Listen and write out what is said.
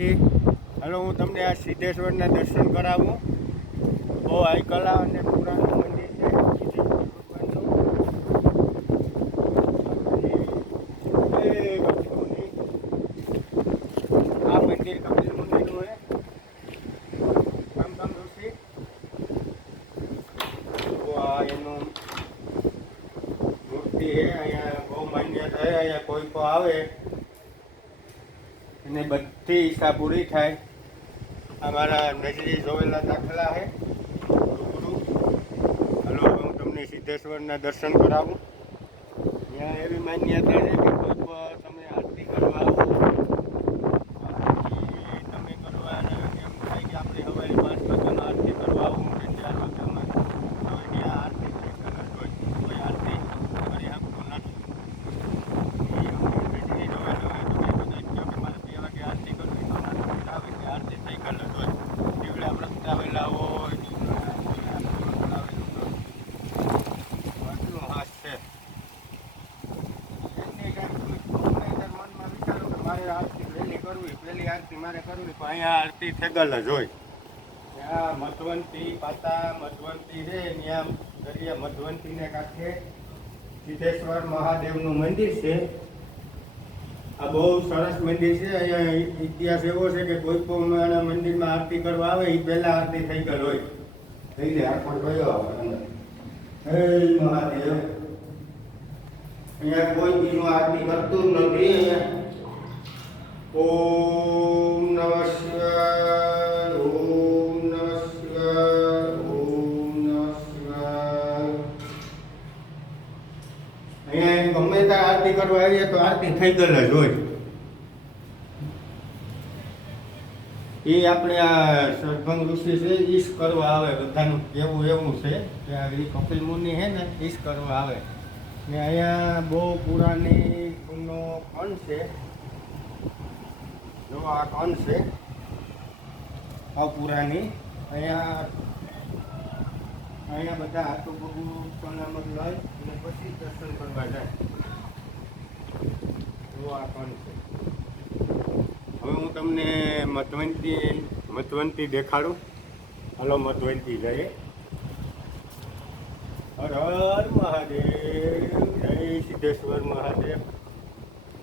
હાલો હું તમને આ સિદ્ધેશ્વરના દર્શન કરાવું. બહુ હાઈ કલા અને પુરાણું મંદિર છે સિદ્ધેશ્વર ભગવાનનું. આ મંદિર કપિલ મુનિનું છે. કામ ઋષિ આ એનું મૂર્તિ છે. અહીંયા બહુ માન્યતા છે. અહીંયા કોઈ પણ આવે અને બધી ઈચ્છા પૂરી થાય. અમારા નજરી જોયેલા દાખલા છે. હલો હું તમને સિદ્ધેશ્વરના દર્શન કરાવું. ત્યાં એવી માન્યતા છે કે કોઈ પણ તમે આરતી કરવા આવો, તમે કરવા એમ થાય કે આપણે સવારે 5 વાગ્યામાં આરતી કરવા આવું કે 4 વાગ્યામાં, તો ત્યાં આરતી કરી હોય કોઈ આરતી કરી આપતું નથી. આરતી થઈ ગયેલ જ હોય. દીવડા પ્રગટાવેલા હોય, આટલો હાથ છે. મનમાં વિચારો કે મારે આરતી પહેલી આરતી મારે કરવી, તો અહીંયા આરતી થઈ ગયેલ જ હોય. ત્યાં મધવંતી પાતા મધવંતી છે, ત્યાં દરિયા મધવંતીને કાંઠે સિદ્ધેશ્વર મહાદેવનું મંદિર છે. આ બહુ સરસ મંદિર છે. અહીંયા ઇતિહાસ એવો છે કે કોઈ પણ મંદિરમાં આરતી કરવા આવે એ પહેલા આરતી થઈ ગયેલ હોય. થઈ જાય આખો ગયો હે મહાદેવ. અહીંયા કોઈ બીજું આરતી કરતું જ નથી. અહીંયા ઓમ નમઃ શિવાય, ઓમ નમઃ શિવાય, ઓમ નમઃ શિવાય. અહીંયા ગમે ત્યાં આરતી કરવા આવીએ તો આરતી થઈ ગયેલ જ હોય. એ આપણે આ સદભંગ ઋષિ છે ઈશ કરવા આવે. બધાનું કેવું એવું છે કે આ કપિલ મુનિ છે ને ઈશ કરવા આવે. ને અહીંયા બહુ પુરાણી નો કણ છે. જો આ કણ છે આ પુરાણી. અહીંયા બધા હાથું પગું સલામત લઈ અને પછી દર્શન કરવા જાય. જો આ કણ છે. હવે હું તમને મધવંતી દેખાડું. હલો મધવંતી જઈએ. હર હર મહાદેવ, જય સિદ્ધેશ્વર મહાદેવ.